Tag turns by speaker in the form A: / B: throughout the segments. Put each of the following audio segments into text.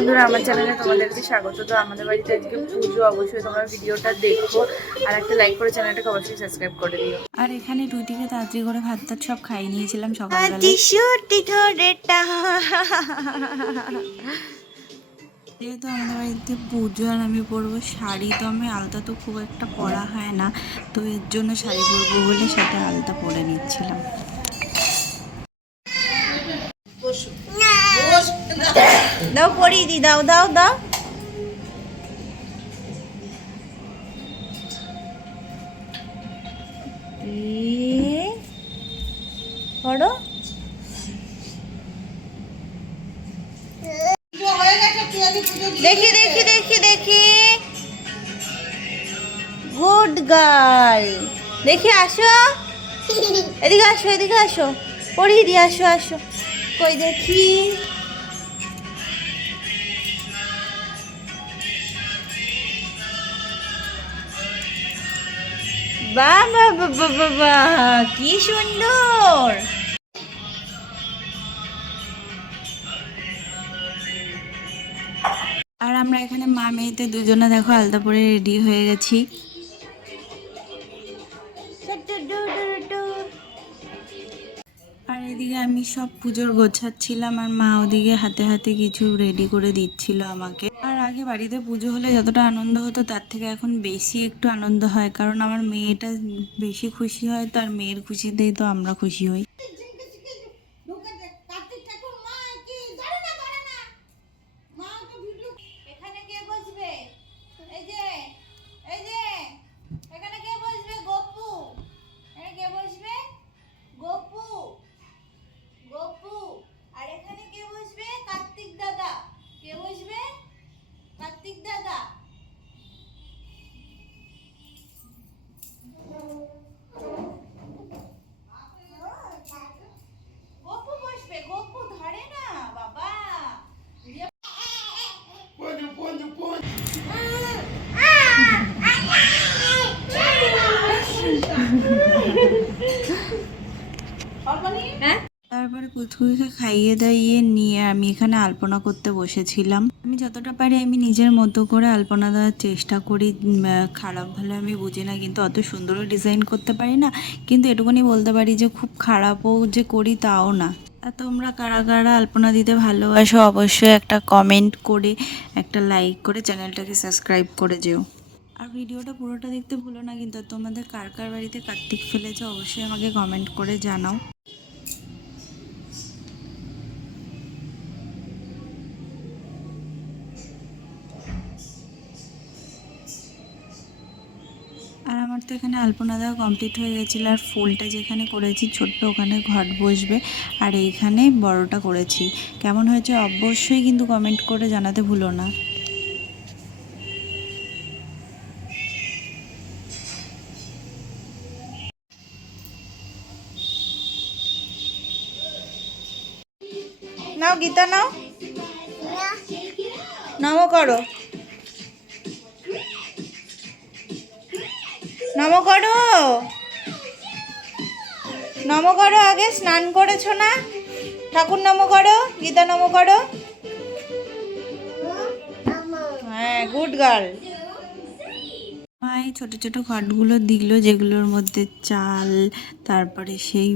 A: বন্ধুরা আমার চ্যানেলে তোমাদেরকে স্বাগত। তো আমাদের বাড়িতে আজকে পুজো অবশ্যই তোমরা ভিডিওটা দেখো। আর একটা লাইক করে চ্যানেলটাকে অবশ্যই সাবস্ক্রাইব করে দিও।
B: আর এখানে রুটিকে তাড়াতাড়ি করে ভাত টাত সব খাইয়ে নিয়েছিলাম সকালবেলা যেহেতু আমাদের বাড়িতে পুজো আর আমি পরবো শাড়ি তো আমি আলতা তো খুব একটা পরা হয় না। তো এর জন্য শাড়ি পরবো বলে সেটা আলতা পরে নিচ্ছিলাম।
C: দাও পরিয়ে দি, দাও দাও দাও। দেখি দেখি দেখি দেখি। Good girl. দেখি, আসো। এদিকে আসো এদিকে আসো। পড়িয়ে দিয়ে আসো আসো। কই দেখি? বাবা বাহ বাহ, কি সুন্দর।
B: আর আমরা এখানে মা মেয়েতে দুজনে দেখো আলতা পরে রেডি হয়ে গেছি। এদিকে আমি সব পুজোর গোছাচ্ছিলাম আর মা ওদিকে হাতে হাতে কিছু রেডি করে দিচ্ছিল আমাকে। আর আগে বাড়িতে পুজো হলে যতটা আনন্দ হতো, তার থেকে এখন বেশি একটু আনন্দ হয়। কারণ আমার মেয়েটা বেশি খুশি হয়, তার মেয়ের খুশিতেই তো আমরা খুশি হই। তারপরে পুচকুকে খাইয়ে দাইয়ে নিয়ে আমি এখানে আলপনা করতে বসেছিলাম। আমি যতটা পারি আমি নিজের মতো করে আলপনা দেওয়ার চেষ্টা করি। খারাপ ভালো আমি বুঝি না, কিন্তু অত সুন্দরও ডিজাইন করতে পারি না। কিন্তু এটুকুনি বলতে পারি যে খুব খারাপও যে করি তাও না। আর তোমরা কারা কারা আলপনা দিতে ভালোবাসো অবশ্যই একটা কমেন্ট করে, একটা লাইক করে চ্যানেলটাকে সাবস্ক্রাইব করে যেও। আর ভিডিওটা পুরোটা দেখতে ভুলো না, কিন্তু তোমাদের কার কার বাড়িতে কার্তিক ফেলেছে অবশ্যই আমাকে কমেন্ট করে জানাও। তো এখানে আলপনা দেওয়া কমপ্লিট হয়ে গেছিল আর ফুলটা যেখানে করেছি ছোট্ট ওখানে ঘট বসবে। আর এইখানে বড়টা করেছি। কেমন হয়েছে অবশ্যই কিন্তু কমেন্ট করে জানাতে ভুলো না।
C: নাও গীতা নাও। নম করো। নম করো। নম করো আগে, স্নান করেছ না? ঠাকুর নম করো, গীতা নম করো। হ্যাঁ গুড গার্ল।
B: মা ছোট ছোট ঘটগুলো দিল যেগুলোর মধ্যে চাল, তারপরে সেই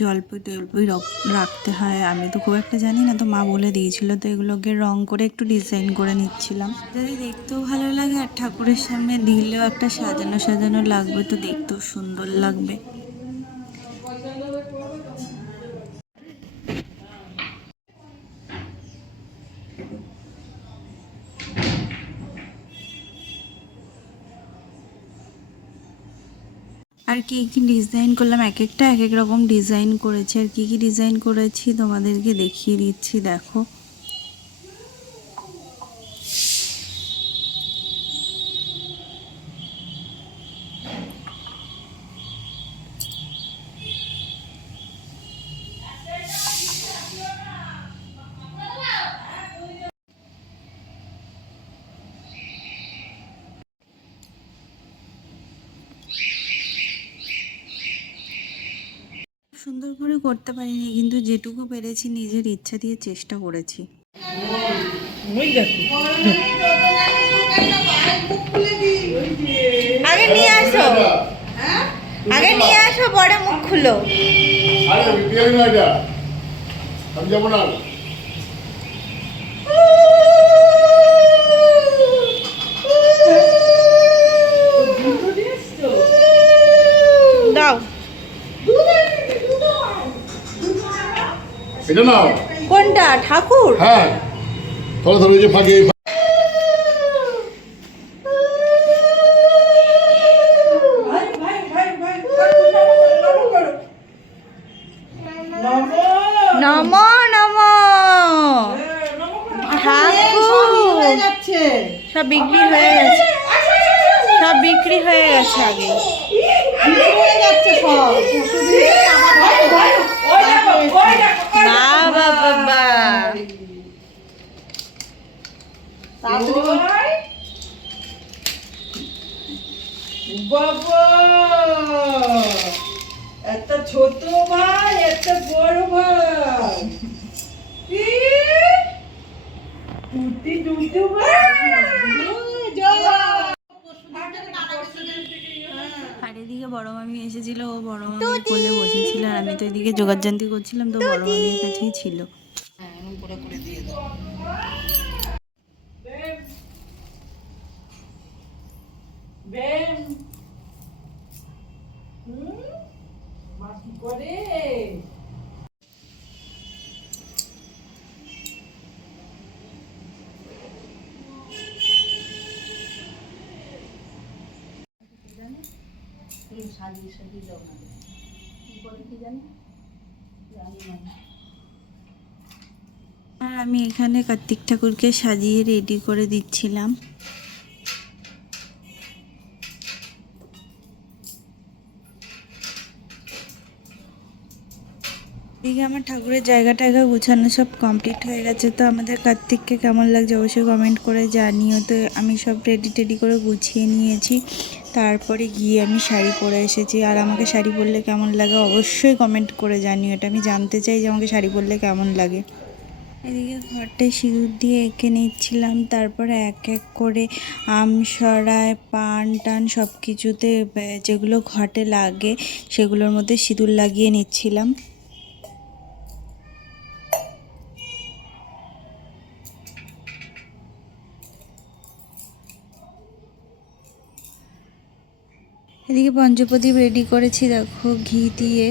B: জলপই টলপই রাখতে হয়। আমি তো খুব একটা জানি না, তো মা বলে দিয়েছিল, তো এগুলোকে রং করে একটু ডিজাইন করে নিচ্ছিলাম। যদি দেখতেও ভালো লাগে, আর ঠাকুরের সামনে দিলেও একটা সাজানো সাজানো লাগবে, তো দেখতেও সুন্দর লাগবে। আর কি কি ডিজাইন করলাম? এক একটা এক এক রকম ডিজাইন করেছি। আর কি কি ডিজাইন করেছি তোমাদেরকে দেখিয়ে দিচ্ছি, দেখো। সুন্দর করে করতে পারিনি কিন্তু যেটুকু পেরেছি নিজের ইচ্ছা দিয়ে চেষ্টা করেছি।
C: আগে নিয়ে আসো। আগে নিয়ে আসো বড় মুখ খুলো।
D: আরে বিয়ে না এটা আমি যাব না। এটা না
C: কোনটা? ঠাকুর?
D: হ্যাঁ। ধরো ধরো যে ফাঁকে
C: বাবা
E: একটা ছোট ভাই একটা বড় ভাই। ভাই।
B: আর এদিকে বড় মামি এসেছিল ও বড় মামি কোলে বসেছিল আর আমি তো এদিকে যোগাযান্তি করছিলাম তো বড় মামির কাছেই ছিল।
E: বেম হুম? মা কি করে?
B: আর আমি এখানে কার্তিক ঠাকুরকে সাজিয়ে রেডি করে দিচ্ছিলাম। এদিকে আমার ঠাকুরের জায়গা টায়গা গুছানো সব কমপ্লিট হয়ে গেছে। তো আমাদের কার্তিককে কেমন লাগছে অবশ্যই কমেন্ট করে জানিও। তো আমি সব রেডি টেডি করে গুছিয়ে নিয়েছি। তারপরে গিয়ে আমি শাড়ি পরে এসেছি। আর আমাকে শাড়ি পরলে কেমন লাগে অবশ্যই কমেন্ট করে জানিও। এটা আমি জানতে চাই যে আমাকে শাড়ি পরলে কেমন লাগে। এদিকে ঘরটায় সিঁদুর দিয়ে এঁকে নিচ্ছিলাম। তারপরে এক এক করে আমসরায় পান টান সব কিছুতে যেগুলো ঘটে লাগে সেগুলোর মধ্যে সিঁদুর লাগিয়ে নিচ্ছিলাম। এদিকে পঞ্চপ্রদীপ রেডি করেছি দেখো ঘি দিয়ে।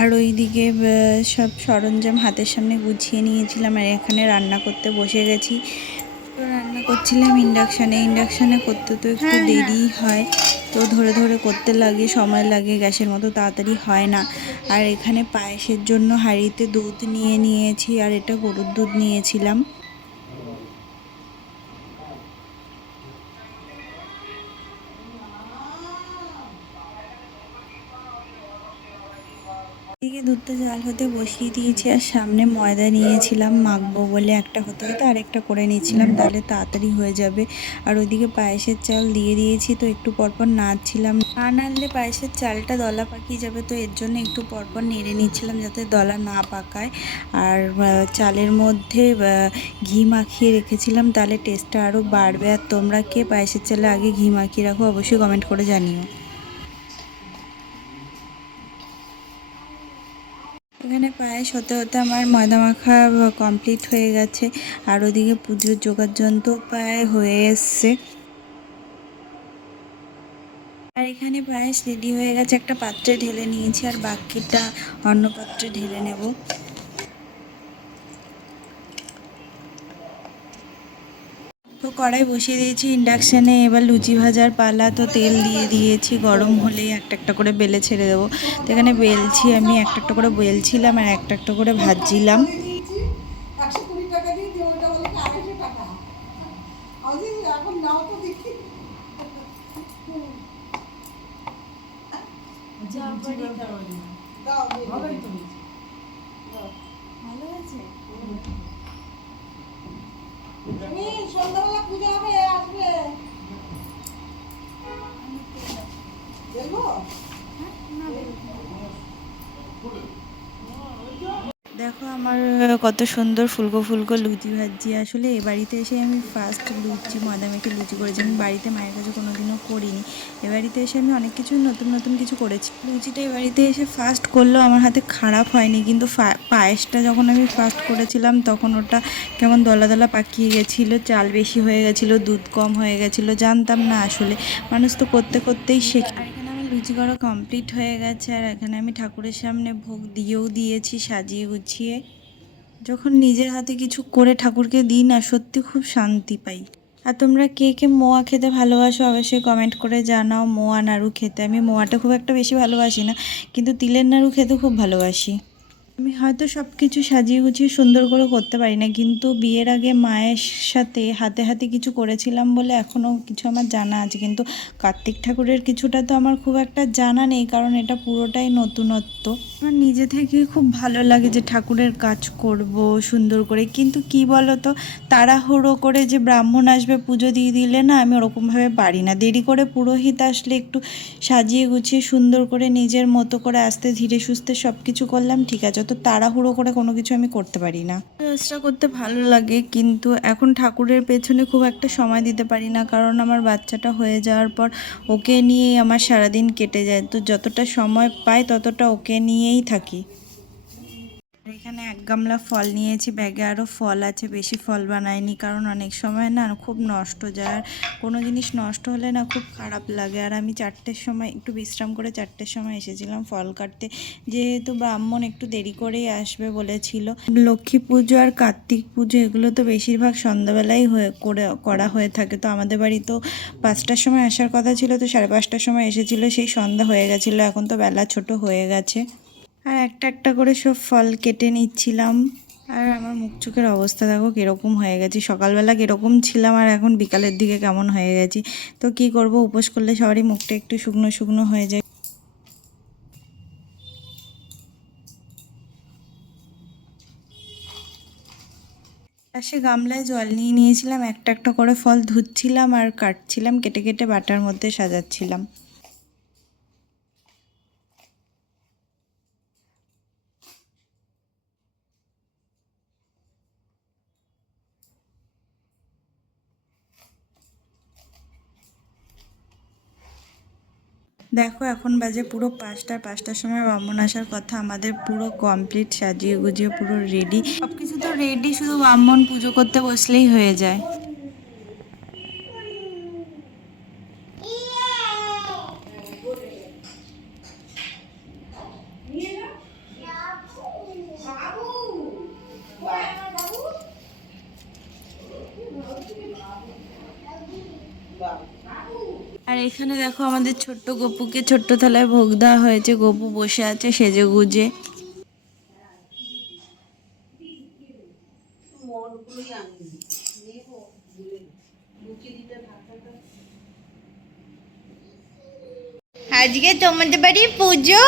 B: আর ওইদিকে সব সরঞ্জাম হাতের সামনে গুছিয়ে নিয়েছিলাম আর এখানে রান্না করতে বসে গেছি। রান্না করছিলাম ইন্ডাকশানে ইন্ডাকশানে করতে তো একটু দেরি হয়। তো ধরে ধরে করতে লাগে সময় লাগে গ্যাসের মতো তাড়াতাড়ি হয় না। আর এখানে পায়েসের জন্য হাঁড়িতে দুধ নিয়ে নিয়েছি আর এটা গরুর দুধ নিয়েছিলাম। এদিকে দুধটা জাল হতে বসিয়ে দিয়েছি আর সামনে ময়দা নিয়েছিলাম, মাখবো বলে একটা হতে হতে আরেকটা করে নিয়েছিলাম, তাহলে তাড়াতাড়ি হয়ে যাবে। আর ওইদিকে পায়েসের চাল দিয়ে দিয়েছি, তো একটু পরপর নাড়ছিলাম। না নাড়লে পায়েসের চালটা দলা পাকিয়ে যাবে, তো এর জন্য একটু পরপর নেড়ে নিচ্ছিলাম যাতে দলা না পাকায়। আর চালের মধ্যে ঘি মাখিয়ে রেখেছিলাম, তাহলে টেস্টটা আরও বাড়বে। আর তোমরা কে পায়েসের চালে আগে ঘি মাখিয়ে রাখো, অবশ্যই কমেন্ট করে জানিও। পায়েস হতে হতে আমার ময়দা মাখা কমপ্লিট হয়ে গেছে। আর ওদিকে পুজোর জোগাড় যন্ত্র প্রায় হয়ে এসছে। আর এখানে প্রায় রেডি হয়ে গেছে। একটা পাত্রে ঢেলে নিয়েছি আর বাকিটা অন্য পাত্রে ঢেলে নেব। তো কড়াই বসিয়ে দিয়েছি ইন্ডাকশানে এবার লুচি ভাজার পালা তো তেল দিয়ে দিয়েছি গরম হলেই একটা একটা করে বেলে ছেড়ে দেবো। তো এখানে বেলছি আমি একটা একটা করে বেলছিলাম আর একটা একটা করে ভাজছিলাম।
E: তো ভালো আছে সন্ধ্যাবেলা পুজো হবে আসবে দেখব
B: দেখো আমার কত সুন্দর ফুলকো ফুলকো লুচি ভাজি। আসলে এ বাড়িতে এসে আমি ফার্স্ট লুচি ময়দা মেখে লুচি করেছি। আমি বাড়িতে মায়ের কাছে কোনোদিনও করিনি। এ বাড়িতে এসে আমি অনেক কিছু নতুন নতুন কিছু করেছি। লুচিটা এ বাড়িতে এসে ফার্স্ট করলেও আমার হাতে খারাপ হয়নি। কিন্তু পায়েসটা যখন আমি ফার্স্ট করেছিলাম, তখন ওটা কেমন দলা দলা পাকিয়ে গেছিল, চাল বেশি হয়ে গেছিল, দুধ কম হয়ে গেছিল, জানতাম না আসলে। মানুষ তো করতে, করতেই শেখে। লুচি করা কমপ্লিট হয়ে গেছে আর এখানে আমি ঠাকুরের সামনে ভোগ দিয়েও দিয়েছি, সাজিয়ে গুছিয়ে। যখন নিজের হাতে কিছু করে ঠাকুরকে দিই না, সত্যি খুব শান্তি পাই। আর তোমরা কে কে মোয়া খেতে ভালোবাসো অবশ্যই কমেন্ট করে জানাও, মোয়া নাড়ু খেতে। আমি মোয়াটা খুব একটা বেশি ভালোবাসি না, কিন্তু তিলের নাড়ু খেতে খুব ভালোবাসি। আমি হয়তো সব কিছু সাজিয়ে গুছিয়ে সুন্দর করে করতে পারি না, কিন্তু বিয়ের আগে মায়ের সাথে হাতে হাতে কিছু করেছিলাম বলে এখনও কিছু আমার জানা আছে। কিন্তু কার্তিক ঠাকুরের কিছুটা তো আমার খুব একটা জানা নেই, কারণ এটা পুরোটাই নতুনত্ব। আমার নিজে থেকে খুব ভালো লাগে যে ঠাকুরের কাজ করব সুন্দর করে, কিন্তু কি বলো তো তাড়াহুড়ো করে যে ব্রাহ্মণ আসবে পুজো দিয়ে দিলে না আমি ওরকমভাবে পারি না। দেরি করে পুরোহিত আসলে একটু সাজিয়ে গুছিয়ে সুন্দর করে নিজের মতো করে আস্তে ধীরে সুস্থে সব কিছু করলাম, ঠিক আছে। তো তাড়াহুড়ো করে কোনো কিছু আমি করতে পারি না। কাজটা করতে ভালো লাগে, কিন্তু এখন ঠাকুরের পেছনে খুব একটা সময় দিতে পারি না, কারণ আমার বাচ্চাটা হয়ে যাওয়ার পর ওকে নিয়েই আমার সারাদিন কেটে যায়। তো যতটা সময় পাই ততটা ওকে নিয়েই থাকি। এখানে এক গামলা ফল নিয়েছি, ব্যাগে আরও ফল আছে, বেশি ফল বানাইনি, কারণ অনেক সময় না খুব নষ্ট যায় কোনো জিনিস নষ্ট হলে না খুব খারাপ লাগে, আর আমি চারটের সময় একটু বিশ্রাম করে চারটের সময় এসেছিলাম ফল কাটতে, যেহেতু ব্রাহ্মণ একটু দেরি করেই আসবে বলেছিল। লক্ষ্মী পুজো আর কার্তিক পুজো এগুলো তো বেশিরভাগ সন্ধ্যাবেলাই হয়ে করে, করা হয়ে থাকে, তো আমাদের বাড়ি তো পাঁচটার সময় আসার কথা ছিল, তো সাড়ে পাঁচটার সময় এসেছিল, সেই সন্ধ্যা হয়ে গেছিল, এখন তো বেলা ছোট হয়ে গেছে। আর একটা একটা করে সব ফল কেটে নিচ্ছিলাম। আর আমার মুখ চোখের অবস্থা দেখো কীরকম হয়ে গেছে। সকালবেলা কীরকম ছিলাম আর এখন বিকালের দিকে কেমন হয়ে গেছি। তো কি করব? উপোস করলে সবারই মুখটা একটু শুকনো শুকনো হয়ে যায়। পাশে গামলায় জল নিয়ে নিয়েছিলাম। একটা একটা করে ফল ধুচ্ছিলাম আর কাটছিলাম। কেটে কেটে বাটার মধ্যে সাজাচ্ছিলাম। দেখো, এখন বাজে পুরো পাঁচটা, পাঁচটার সময় ব্রাহ্মণ আসার কথা। আমাদের পুরো কমপ্লিট সাজিয়ে গুজিয়ে পুরো রেডি সবকিছু তো রেডি শুধু ব্রাহ্মণ পুজো করতে বসলেই হয়ে যায়। দেখো আমাদের ছোট্ট গপুকে ছোট্ট থালায় ভোগ দেওয়া হয়েছে। গপু বসে আছে সেজে গুজে।
C: আজকে তোমাদের বাড়ি পুজো?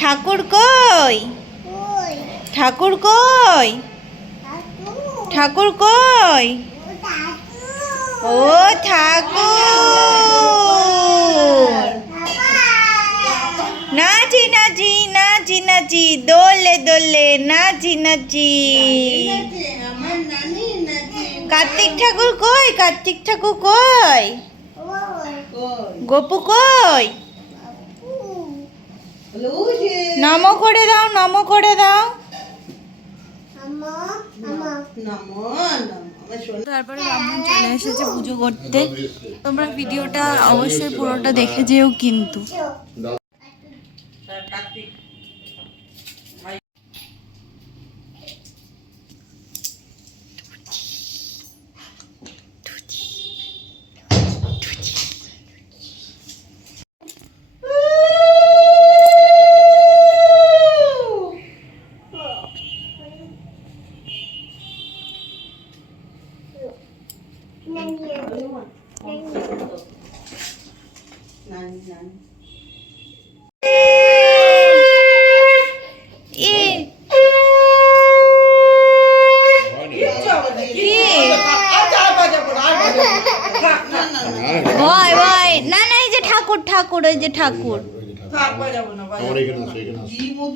C: ঠাকুর কই? ঠাকুর কই? ঠাকুর। কই? ও ঠাকুর। নাচি নাচি নাচি নাচি দোলে দোলে নাচি নাচি। কার্তিক ঠাকুর কই? কার্তিক ঠাকুর কই? গপু কই? নম করে দাও নম করে দাও।
B: তারপরে ব্রাহ্মণ চলে এসেছে পুজো করতে। তোমরা ভিডিওটা অবশ্যই পুরোটা দেখে যেও কিন্তু।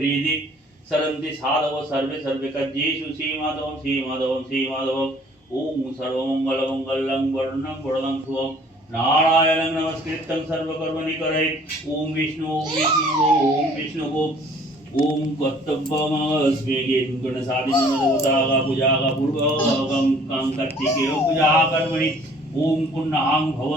F: भ्रीति सरन्ति साधव सर्वे सर्वे कज्जेषु श्रीमाधवं श्रीमाधवं श्रीमाधवं। ॐ सर्वमङ्गलमङ्गलं वर्णं वरदं शुभं। नारायणं नमस्कृतं सर्वकर्मणि ॐ विष्णु ॐ विष्णु ॐ विष्णु। ॐ कर्तव्यमस्मिन् गुणसाधिनमदवताः पूजाः पूर्वं कां कर्तिकेयो पूजाः कर्मणि ॐ पुण्यं भव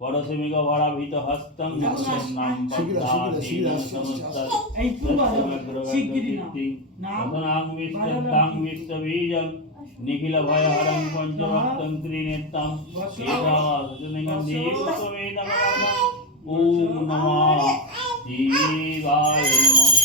F: परसमिक वराभित हस्तं नक्षन्नं पद्धानेन समस्तस्यमग्रगतिर्ति वदनां विष्टन्तां विष्टबीजं निखिलभयहरं पञ्चभक्तं त्रिनेत्तां श्रीरासजनिगन्धीर्वसमेतमनम्
B: ॐ नमः। देवाय नमः।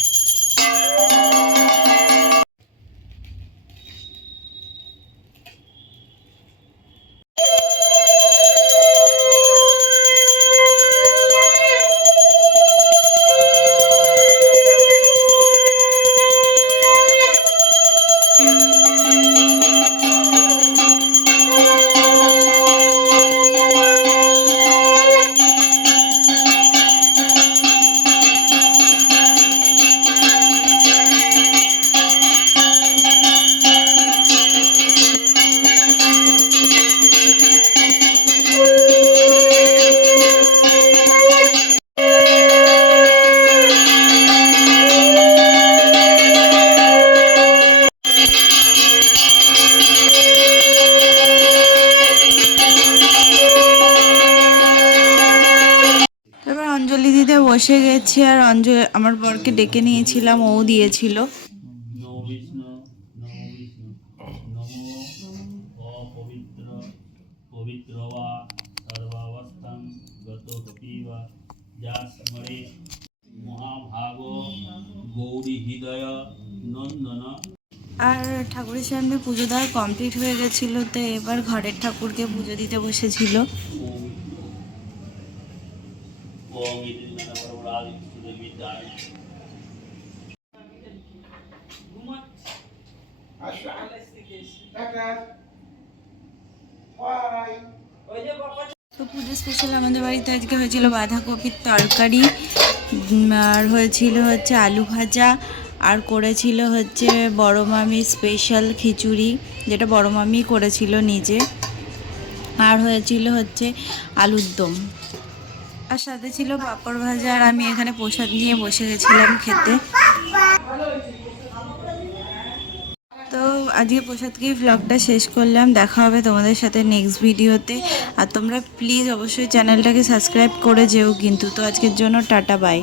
B: গেছি আর অঞ্জলি আমার বরকে ডেকে নিয়েছিলাম, ও দিয়েছিল। আর ঠাকুরের সামনে পুজো দেওয়া কমপ্লিট হয়ে গেছিল, তো এবার ঘরের ঠাকুরকে পুজো দিতে বসেছিল। পুজো স্পেশাল আমাদের বাড়িতে আজকে হয়েছিল বাঁধাকপির তরকারি আর হয়েছিল হচ্ছে আলু ভাজা, আর করেছিল হচ্ছে বড় মামি স্পেশাল খিচুড়ি, যেটা বড় মামি করেছিল নিজে, আর হয়েছিল হচ্ছে আলুর দম। আর সাথে ছিল পাঁপড় ভাজা আর আমি এখানে প্রসাদ নিয়ে বসে গেছিলাম খেতে। তো আজকে প্রসাদকেই ভ্লগটা শেষ করলাম। দেখা হবে তোমাদের সাথে নেক্সট ভিডিওতে আর তোমরা প্লিজ অবশ্যই চ্যানেলটাকে সাবস্ক্রাইব করে যেও কিন্তু। তো আজকের জন্য টাটা বাই